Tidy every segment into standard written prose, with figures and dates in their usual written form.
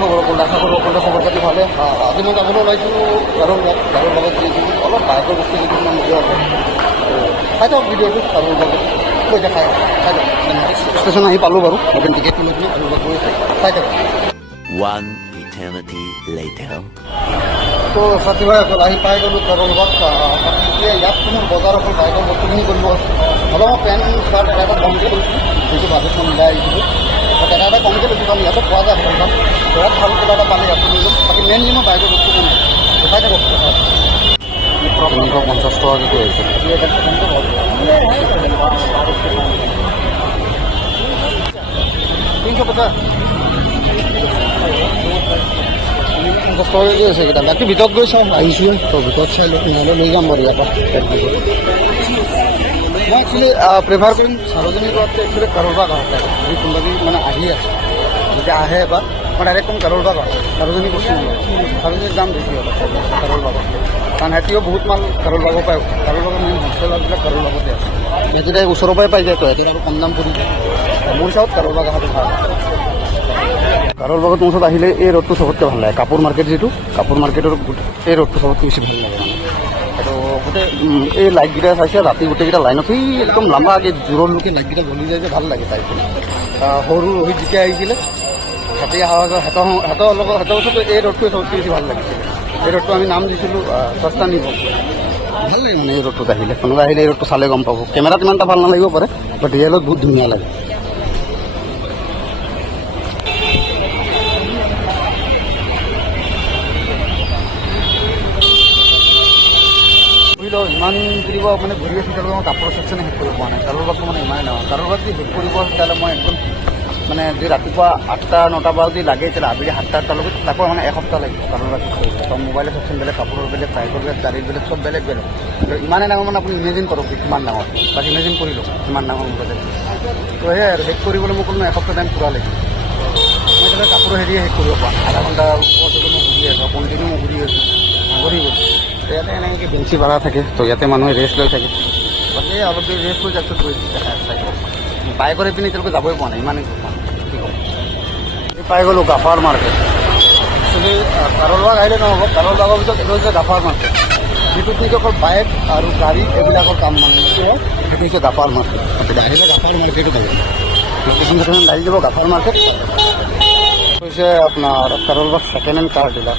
খবৰ সকলো আশা কৰোঁ সকলোৰে খবৰ পাতি ভালে। আজি মই যাবলৈ ওলাইছিলোঁ গাৰোৰ লগত যিখিনি অলপ বাইকৰ বস্তু কিছুমান নিজৰ চাই থাকক ভিডিঅ'টো গাৰোৰ লগত গৈ দেখাই চাই থাকক। ষ্টেচন আহি পালোঁ বাৰু এখন টিকেট লৈ পিনি গাৰোৰ লগত গৈ চাই থাকক। One eternity later. তো ছাত্ৰীসকল আহি পাই গ'লোঁ গাৰোৰ লগত। এতিয়া ইয়াত মোৰ বজাৰ অকল বাইকৰ বস্তুখিনি কৰিব আছে। হ'লেও মই পেণ্ট চাৰ্ট এটা কমকৈ লৈছোঁ, যিটো বাজেট মই মিলাই আহিছিলোঁ। এটা কমকৈ লৈছোঁ কাৰণ ইয়াতে পোৱা যায় ভাল ভাল ইয়াত ভাল কিবা এটা পালে ইয়াতে লৈ ল'ম। বাকী মেইনলি মই বাইকৰ বস্তু নাই দেখাই থাকক। 350 টকাকৈ কৈ আছে। 350 টকাকৈ আছে এইকেইটা। বাকী ভিতৰত গৈ চাওঁ আহিছোঁ তো ভিতৰত চাই নহ'লে লৈ যাম বাৰু ইয়াৰ পৰা। মই একচুৱেলি প্ৰিফাৰ কৰিম চাৰ্বজনীন কৰাতকৈ একচুৱেলি কাৰোবাৰ গাঁৱত যদি কোনোবাই মানে আহি আছে যেতিয়া আহে এবাৰ মই ডাইৰেক্ট ক'ম কাৰোবাৰ গাঁৱত চাৰ্বজনীন বস্তু নহয়। চাৰ্বজনীন দাম বেছি হ'ব কাৰোবাৰ লগত কাৰণ সিহঁতিও বহুত মাল কাৰোবাৰ লগত পায়। কাৰোবাৰ লগত মেইন হোলচেলাৰবিলাক কাৰোবাৰ লগতে আছে। সিহঁতি ওচৰৰ পৰাই পাই যায় তো সিহঁতি আৰু কম দাম কৰি যায়। মোৰ হিচাপত কাৰোবাৰ গাঁৱটো ভাল। কাৰোবাৰ লগত মোৰ ওচৰত আহিলে এই ৰ'দটো চবতকৈ ভাল লাগে। কাপোৰ মাৰ্কেট যিটো কাপোৰ মাৰ্কেটৰ এই ৰ'দটো চবতকৈ বেছি ভাল লাগে মানে। আৰু গোটেই এই লাইটকেইটা চাইছে ৰাতি গোটেইকেইটা লাইনত সেই একদম লাম্বাকৈ জোৰলৈকে লাইটকেইটা জ্বলি যায় যে ভাল লাগে চাই পিনে। সৰু ৰোহিত যেতিয়া আহিছিলে হাতী সিহঁতৰ ওচৰতো এই ৰ'দটোৱে চবতকৈ বেছি ভাল লাগিছিলে। এই ৰ'দটো আমি নাম দিছিলোঁ সস্তা নিব। ভাল লাগে মানে এই ৰ'দটোত আহিলে। কোনোবা আহিলে এই ৰ'দটো চালে গম পাব। কেমেৰাত ইমান এটা ভাল নালাগিব পাৰে বাট ৰিয়েলত বহুত ধুনীয়া লাগে। ইমান কৰিব মানে ঘূৰি আছোঁ তেওঁলোকে মই কাপোৰৰ ছেকশ্যনে শেষ কৰিব পৰা নাই। কাৰোবাৰটো মানে ইমানেই নহয়। কাৰোবাৰ যদি শেষ কৰিব তেতিয়াহ'লে মই একদম মানে যদি ৰাতিপুৱা 8টা-9টা বজাত যদি লাগে তেতিয়াহ'লে আবেলি 7টা-8টালৈকে তাকো মানে এসপ্তাহ লাগিব কাৰোবাৰ শেষ কৰিব। কাৰণ মোবাইলৰ ছেকশ্যন বেলেগ, কাপোৰৰ বেলেগ, বাইকৰ বেলেগ, গাড়ীৰ বেলেগ, চব বেলেগ বেলেগ। ইমানেই ডাঙৰ মানে আপুনি ইমেজিন কৰক কিমান ডাঙৰ। বাট ইমেজিন কৰি লওক কিমান ডাঙৰ মোবাইল। তো সেয়াই আৰু শেষ কৰিবলৈ মোক কোনো এসপ্তাহ টাইম পূৰা লাগিব। মই এতিয়া কাপোৰৰ হেৰিয়ে শেষ কৰিব পৰা আধা ঘণ্টা ওপৰতে মই ঘূৰি আছোঁ, কণ্টিনিউ মই ঘূৰি আছোঁ, ঘূৰি গ'লোঁ। ইয়াতে এনেকৈ বেঞ্চি ভাড়া থাকে তো ইয়াতে মানুহে ৰেষ্ট লৈ থাকে। বাকী অলপ দেৰি ৰেষ্ট লৈ তাৰপিছত গৈ চাই বাইকৰ এইপিনে এতিয়ালৈকে যাবই পোৱা নাই ইমানেই কি ক'ম। পাই গ'লোঁ গাফাৰ মাৰ্কেট। একচুৱেলি কাৰোবাৰ আহিলে নহ'ব। কাৰোবাৰ ভিতৰত এইটো হৈছে গাফাৰ মাৰ্কেট, যিটোত নেকি অকল বাইক আৰু গাড়ী এইবিলাকৰ কাম মানে সেইটো হৈছে গাফাৰ মাৰ্কেট। আহিলে গাফাৰ মাৰ্কেটো থাকে। লোকেশ্যন লাগি যাব গাফাৰ মাৰ্কেট। হৈছে আপোনাৰ কাৰোবাৰ ছেকেণ্ড হেণ্ড কাৰ ডিলাৰ।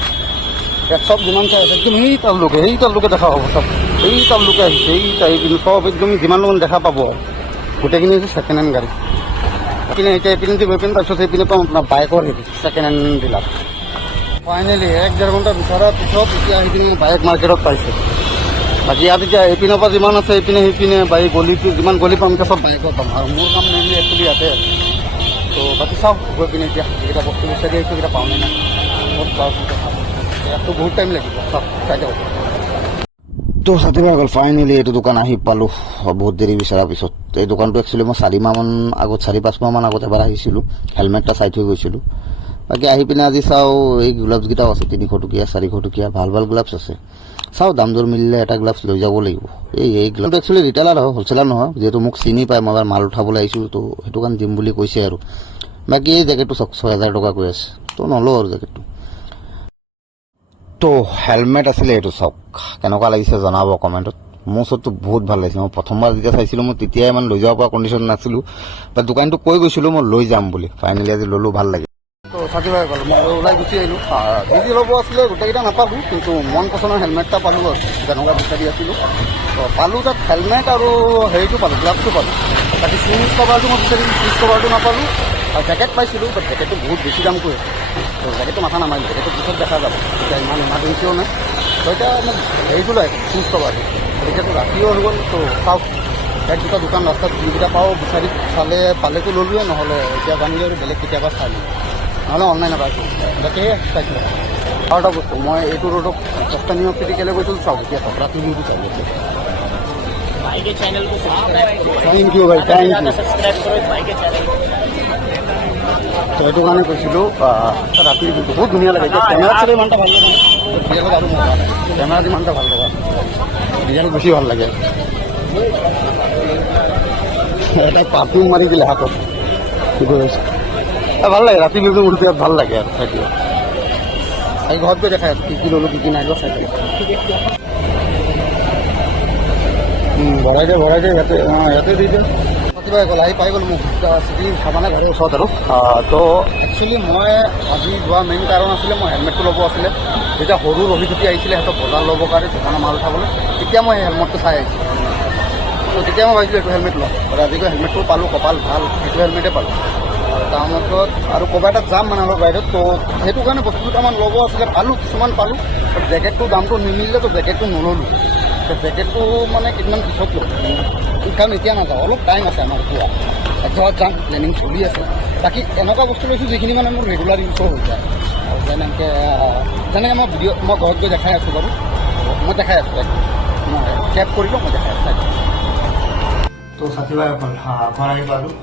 ইয়াত চব যিমান চাই আছে একদম সেই তাললোকে দেখা পাব। চব এই তাললোকে আহিছে এইপিনে চব একদম যিমান লোক দেখা পাব আৰু গোটেইখিনি হৈছে ছেকেণ্ড হেণ্ড গাড়ী। এইপিনে এতিয়া এইপিনে যে গৈ পিনে তাৰপিছত সেইপিনে পাম আপোনাৰ বাইকৰ হেৰি ছেকেণ্ড হেণ্ড ডিলাৰ। ফাইনেলি 1-1.5 ঘণ্টা বিচৰাৰ পিছত এতিয়া আহি পিনে বাইক মাৰ্কেটত পাইছে। বাকী ইয়াত এতিয়া এইপিনৰ পৰা যিমান আছে এইপিনে সেইপিনে বা এই গলিটো যিমান গলি পাম এতিয়া চব বাইকত পাম। আৰু মোৰ কাম মেইনলি একচুৱেলি ইয়াতে আছে। তো বাকী চাওক গৈ পিনে এতিয়া এইকেইটা বস্তু বিচাৰি আহিছোঁ এইকেইটা পাওঁ নে নাই বহুত পাওঁ। ইয়াততো বহুত টাইম লাগিব চাওক চাই যাওক। তো ছাত্ৰীসকল ফাইনেলি এইটো দোকান আহি পালোঁ বহুত দেৰি বিচৰাৰ পিছত। এই দোকানটো একচুৱেলি মই 4-5 মাহমান আগত এবাৰ আহিছিলোঁ, হেলমেট এটা চাই থৈ গৈছিলোঁ। বাকী আহি পিনে আজি চাওঁ এই গ্লাভছকেইটাও আছে 300 টকীয়া 400 টকীয়া ভাল ভাল গ্লাভছ আছে। চাওঁ দাম দৰ মিলিলে এটা গ্লাভছ লৈ যাব লাগিব। এই গ্লাভটো একচুৱেলি ৰিটেইলাৰ হয়, হ'লচেলাৰ নহয়। যিহেতু মোক চিনি পায় মই এবাৰ মাল উঠাবলৈ আহিছোঁ তো সেইটো কাৰণে দিম বুলি কৈছে আৰু। বাকী এই জেকেটটো 6000 টকা কৈ আছে তো নলওঁ আৰু জেকেটটো। তো হেলমেট আছিলে এইটো চাওক কেনেকুৱা লাগিছে জনাব কমেণ্টত। মোৰ ওচৰততো বহুত ভাল লাগিছে। মই প্ৰথমবাৰ যেতিয়া চাইছিলোঁ মই তেতিয়াই ইমান লৈ যাব পৰা কণ্ডিশ্যন নাছিলোঁ। বা দোকানটো কৈ গৈছিলোঁ মই লৈ যাম বুলি। ফাইনেলি আজি ল'লোঁ, ভাল লাগে। তো ছাত্ৰীসকল মই ওলাই গুচি আহিলোঁ। যি ল'ব আছিলে গোটেইকেইটা নাপালোঁ, কিন্তু মন পচন্দৰ হেলমেট এটা পালোঁ আৰু যেনেকুৱা বিচাৰি আছিলোঁ। তো পালোঁ তাত হেলমেট আৰু হেৰিটো পালোঁ, গ্লাভছটো পালোঁ। বাকী চুইচ কভাৰটো মই বিচাৰিছিলোঁ, চুইচ কভাৰটো নাপালোঁ। আৰু জেকেট পাইছিলোঁ বাট জেকেটটো বহুত বেছি দাম কৈ আছে। তো জেকেটটো মাথা নামাৰিলোঁ, জেকেটটো পিছত দেখা যাব। এতিয়া ইমান ইমাৰ্জেঞ্চিও নাই। তো এতিয়া মোক হেৰিটো লাগে চুইচ কভাৰটো। এতিয়াতো ৰাতিও হৈ গ'ল। তো চাওক 1-2টা দোকান ৰাস্তাত যিকেইটা পাওঁ বিচাৰি পালেতো ল'লোৱে, নহ'লে এতিয়া জানিলে আৰু বেলেগ কেতিয়াবা চাই লওঁ, নহ'লে অনলাইন পাইছোঁ। সেয়ে চাইছিলোঁ আৰু এটা বস্তু মই এইটো ৰ'দক সস্তা নিয়ম চিটি কেলৈ গৈছিলোঁ চাওক। এতিয়া চাওক ৰাতি ভিউটো চাই আছোঁ। भाई के चैनल को सब्सक्राइब करो। थैंक यू भाई, थैंक यू। सब्सक्राइब करो भाई के चैनल। তো সেইটো কাৰণে কৈছিলোঁ ৰাতিৰ ভিউটো বহুত ধুনীয়া লাগে। এতিয়া কেমেৰাত চালে ইমানটা ভাল লগা ৰিয়েলত আৰু মজা লাগে। কেমেৰাত ইমানটা ভাল লগা ৰিয়েলত বেছি ভাল লাগে। এটা পাৰফিউম মাৰি দিলে হাতত ভাল লাগে ৰাতি ভিউটো মোৰ ভাল লাগে আৰু সেইটো। এই ঘৰত গৈ দেখাই আছোঁ কি কি ল'লোঁ কি কি নাই লোৱা চাই থাকক। ভৰাই দে ইয়াতে ইয়াতে দি দে কিবা গ'ল আহি পাই গ'ল মোক চিটি চাবানে ঘৰৰ ওচৰত আৰু তো একচুৱেলি মই আজি যোৱা মেইন কাৰণ আছিলে মই হেলমেটটো ল'ব আছিলে যেতিয়া সৰু ৰবিজ্যোতি আহিছিলে সিহঁতক বজাৰ ল'বৰ কাৰণে দোকানৰ মাল উঠাবলৈ তেতিয়া মই হেলমেটটো চাই আহিছোঁ তো তেতিয়া মই ভাবিছিলোঁ এইটো হেলমেট লওঁ আৰু আজিকৈ হেলমেটটো পালোঁ কপাল ভাল সেইটো হেলমেটে পালোঁ তাৰ মাজত আৰু ক'ৰবাত এটাত যাম মানে অলপ বাহিৰত তো সেইটো কাৰণে বস্তু দুটামান ল'ব আছিলে পালোঁ কিছুমান পালোঁ জেকেটটোৰ দামটো নিমিলিলে তো জেকেটটো নল'লোঁ জেকেটটো মানে কেইদিনমান পিছত ল'লোঁ কাৰণ এতিয়া নাযাওঁ অলপ টাইম আছে আমাৰ পুৱা একজেগাত যাম প্লেনিং চলি আছে বাকী এনেকুৱা বস্তু লৈছোঁ যিখিনি মানে মোৰ ৰেগুলাৰ ইউজৰ হৈ যায় আৰু যেনেকৈ মই ভিডিঅ' মই ঘৰত গৈ দেখাই আছোঁ বাৰু মই দেখাই আছোঁ মই কেব কৰিলোঁ মই দেখাই আছোঁ তো সাথীভাই ঘৰ আহি পালোঁ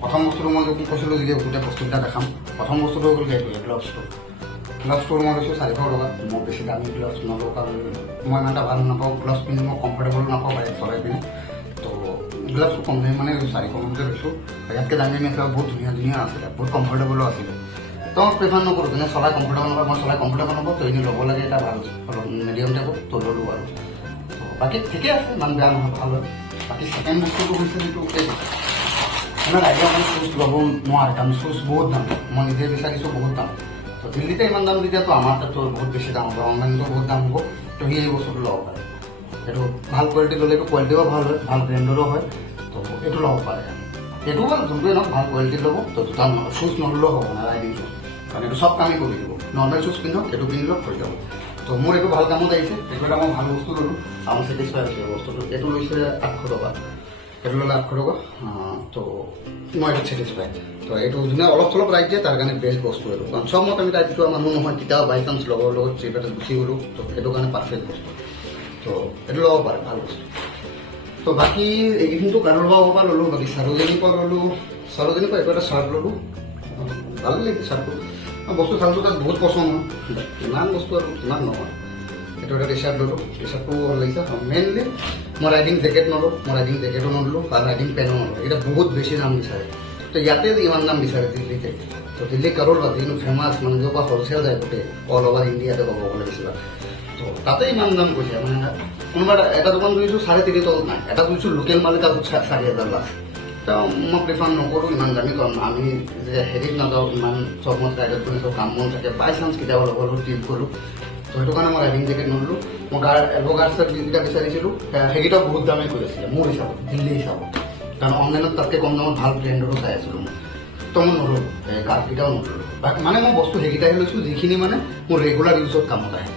প্ৰথম বস্তুটো মই কি কৈছিলোঁ যে গোটেই বস্তুকেইটা দেখাম প্ৰথম বস্তুটো হৈ গ'ল এইটো গ্লভছটো গ্লভছটো মই লৈছোঁ 400 টকা মই বেছি দামী গ্লভছ নলওঁ কাৰণ মই ইমান এটা ভাল নাপাওঁ গ্লভছ পিন্ধি মই কমফৰ্টেবল নাপাওঁ বাইক চলাই পিনে তো গ্লভছটো কম দামী মানে 400 মানতে লৈছোঁ ইয়াতকৈ দামী আমি আছিলে বহুত ধুনীয়া আছিলে বহুত কমফৰ্টেবলো আছিলে তো মই প্ৰিফাৰ নকৰোঁ যেনে চলাই কমফৰ্টেবল নাপাওঁ মই চলাই কমফৰ্টেবল নাপাওঁ তো এনেই ল'ব লাগে এটা ভাল অলপ মিডিয়াম টাইপত তো ল'লোঁ আৰু বাকী ঠিকে আছে ইমান বেয়া নহয় ভাল হয় বাকী ছেকেণ্ড বস্তুটো হৈছে যিটো ইমান আইডিয়া মানে শ্বুজ ল'ব নোৱাৰে কাৰণ শ্বুজ বহুত দাম মই নিজে বিচাৰিছোঁ বহুত দাম তো দিল্লীতে ইমান দাম তেতিয়াতো আমাৰ তাততো বহুত বেছি দাম হ'ব অনলাইনতো বহুত দাম হ'ব তো সি এই বস্তুটো ল'ব পাৰে এইটো ভাল কোৱালিটি ল'লে এইটো কোৱালিটিও ভাল হয় ভাল ব্ৰেণ্ডৰো হয় তো এইটো ল'ব পাৰে এইটো বাৰু যোনটোৱে নহওক ভাল কোৱালিটি ল'ব তো দুটা শ্বুজ নল'লেও হ'ব না ৰাইডিং শ্বুজ কাৰণ এইটো চব কামেই কৰি দিব নৰ্মেল শ্বুজ পিন্ধক এইটো পিন্ধিলেও হৈ যাব তো মোৰ এইটো ভাল কামত আহিছে এইটো এটা মই ভাল বস্তু ল'লোঁ আমাৰ ছেটিছফাই হৈছে বস্তুটো এইটো লৈছে 800 টকা এইটো ল'লে 800 টকা তো মই এইটো ছেটিছফাই তো এইটো যোনে অলপ চলপ ৰাইড দিয়ে তাৰ কাৰণে বেষ্ট বস্তু এইটো কাৰণ চব মত আমি ৰাইড যোৱা মানুহ নহয় কেতিয়াবা বাই চান্স লগৰ লগত ট্ৰিপ এটা গুচি গ'লোঁ তো সেইটো কাৰণে পাৰফেক্ট বস্তু তো এইটো ল'ব পাৰে ভাল বস্তু তো বাকী এইখিনিতো কাৰোবাৰ পৰা ল'লোঁ বাকী চাৰোজনীৰ পৰা ল'লোঁ চাৰোজনীৰ পৰা এইটো এটা চাৰ্ট ল'লোঁ ভাল লাগিছে চাৰ্টটো বস্তু চাৰ্টটো তাত বহুত পচন্দ হয় ইমান বস্তু আৰু ইমান নহয় এইটো এটা টি চাৰ্ট ল'লোঁ টি চাৰ্টটো ভাল লাগিছে মেইনলি মই ৰাইডিং জেকেট নলওঁ মই ৰাইডিং জেকেটো নললোঁ আৰু ৰাইডিং পেনো নলওঁ এটা বহুত বেছি দাম বিচাৰে তো ইয়াতে ইমান দাম বিচাৰে দিল্লীতে তো দিল্লী কাৰোবাৰ যিটো ফেমাছ মানে য'ৰ পৰা হ'লচেল যায় গোটেই অল অভাৰ ইণ্ডিয়াতে ক'ব গ'লে বেছিভাগ তো তাতে ইমান দাম কৈছে মানে কোনোবা এটা দোকান ধৰিছোঁ 350 নাই এটা ধৰিছোঁ লোকেল মালে তাত 4,000 লাখ তো মই প্ৰিফাৰ নকৰোঁ ইমান দামী কাৰণ আমি যে হেৰিত নাযাওঁ ইমান চবমত ৰাইডত কৰি চব কাম মন থাকে বাই চান্স কেতিয়াবা লগৰ ট্ৰিপ গ'লোঁ তো সেইটো কাৰণে মই ৰাইডিং জেকেট নললোঁ মই এলবগাৰ্ড চাৰ্ট যিকেইটা বিচাৰিছিলোঁ সেইকেইটাও বহুত দামেই কৰি আছিলে মোৰ হিচাপত দিল্লী হিচাপত কাৰণ অনলাইনত তাতকৈ কম দামত ভাল ব্ৰেণ্ডৰো চাই আছিলোঁ মই তো মই নললোঁ গাৰ্ডকেইটাও নললোঁ মানে মই বস্তু সেইকেইটাই লৈছোঁ যিখিনি মানে মোৰ ৰেগুলাৰ ইউজত কামত আহে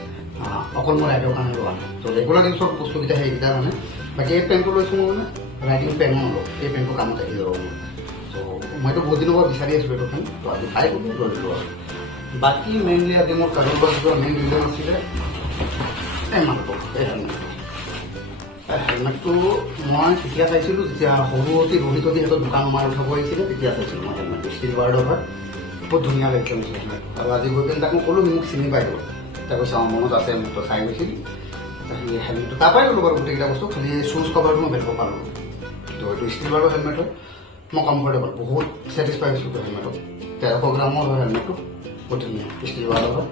অকল মই ৰাইডৰ কাৰণে লোৱা নাই তো ৰেগুলাৰ ইউজৰ বস্তুকেইটা সেইকেইটা মানে বাকী এই পেণ্টটো লৈছোঁ মই মানে ৰাইডিং পেনো নলওঁ এই পেণ্টটো কামত আহি যাব মোৰ তো মইতো বহুত দিনৰ পৰা বিচাৰি আছিলোঁ এইটো পেণ্ট তো আজি পাই গ'লোঁ লৈ দিলোঁ আৰু বাকী মেইনলি আজি মোৰ কাৰোবাৰ যোৱা মেইন ৰিজন আছিলে এই হেলমেটটো মই তেতিয়া চাইছিলোঁ যেতিয়া সৰু অতি ৰোহিত সিহঁতৰ দোকান মাৰ উঠাব আহিছিলে তেতিয়া চাইছিলোঁ মই হেলমেটটো ষ্টিলবাৰ্ডৰ হয় বহুত ধুনীয়া লাগিছে মোৰ হেলমেট আৰু আজি গৈ পিনে তাক মই ক'লোঁ মোক চিনি পাই গ'ল তাক কৈছে মনত আছে মোক চাই গৈছিল সেই হেলমেটটো তাৰপৰাই ল'লোঁ বাৰু গোটেইকেইটা বস্তু খালি শ্বুজ কভাৰটো মই বেলেগৰ পালোঁ তো এইটো ষ্টিলবাৰ্ডৰ হেলমেট হয় মই কমফৰ্টেবল বহুত ছেটিছফাই হৈছোঁ হেলমেটত 1300 গ্ৰামৰ হয় হেলমেটটো বহুত ধুনীয়া ষ্টিলবাৰ্ডৰ হয়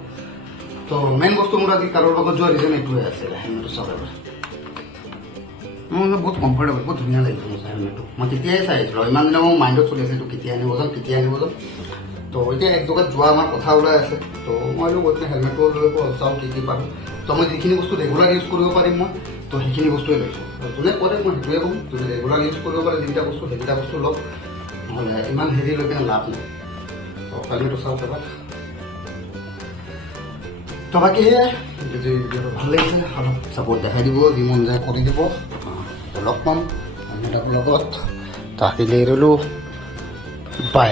তো মেইন বস্তু মোৰ আজি কাৰোৰ লগত যোৱা ৰিজন এইটোৱে আছিলে হেলমেটটো চাবলৈ মোৰ বহুত কমফৰ্টেবল বহুত ধুনীয়া লাগিছে মোৰ হেলমেটটো মই তেতিয়াই চাই আছিলোঁ ইমান দিনা মোৰ মাইণ্ডত চলি আছে এইটো কেতিয়া আনিব যাম তো এতিয়া এক জেগাত যোৱা আমাৰ কথা ওলাই আছে তো মই গৈ পিনে হেলমেটটো লৈ চাওঁ কি পাৰোঁ তো মই যিখিনি বস্তু ৰেগুলাৰ ইউজ কৰিব পাৰিম মই তো সেইখিনি বস্তুৱে লৈছোঁ যোনে কৰে মই সেইটোৱে ক'ম যদি ৰেগুলাৰ ইউজ কৰিব পাৰে যিকেইটা বস্তু সেইকেইটা বস্তু লওক নহ'লে ইমান হেৰি লৈ পিনে লাভ নাই তো হেলমেটটো চাওঁ এবাৰ তো বাকী সেয়াই যদি ভিডিঅ'টো ভাল লাগিছে অলপ ছাপৰ্ট দেখাই দিব যি মন যায় কৰি দিব লগ পাম হেলমেটৰ লগত তো আহিলে এৰিলোঁ বাই